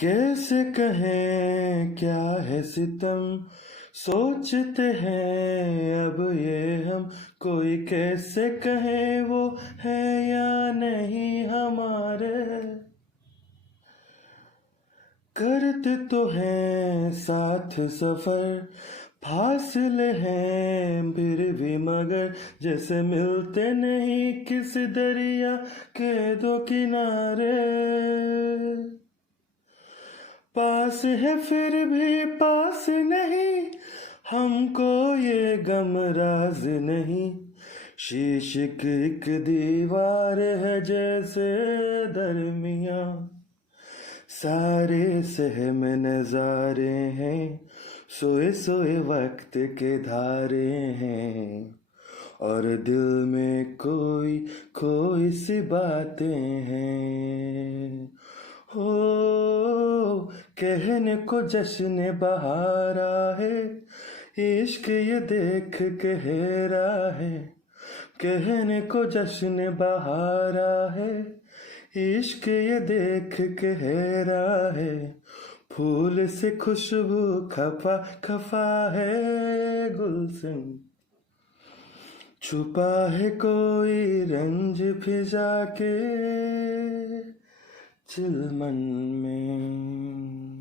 कैसे कहें क्या है सितम, सोचते हैं अब ये हम। कोई कैसे कहे वो है या नहीं हमारे। करते तो हैं साथ सफर, फासले हैं फिर भी मगर जैसे मिलते नहीं किसी दरिया के दो किनारे। पास है फिर भी पास नहीं, हमको ये गम राज नहीं। शीश की एक दीवार है जैसे दरमिया, सारे सहम नजारे हैं, सोए सोए वक्त के धारे हैं। और दिल में कोई खोई सी बातें हैं। हो कहने को जश्न बहारा है, इश्क ये देख के हेरा है। कहने को जश्न बहारा है, इश्क ये देख के हेरा है। फूल से खुशबू खफा खफा है गुलशन, छुपा है कोई रंज फिजा के चिलमन में।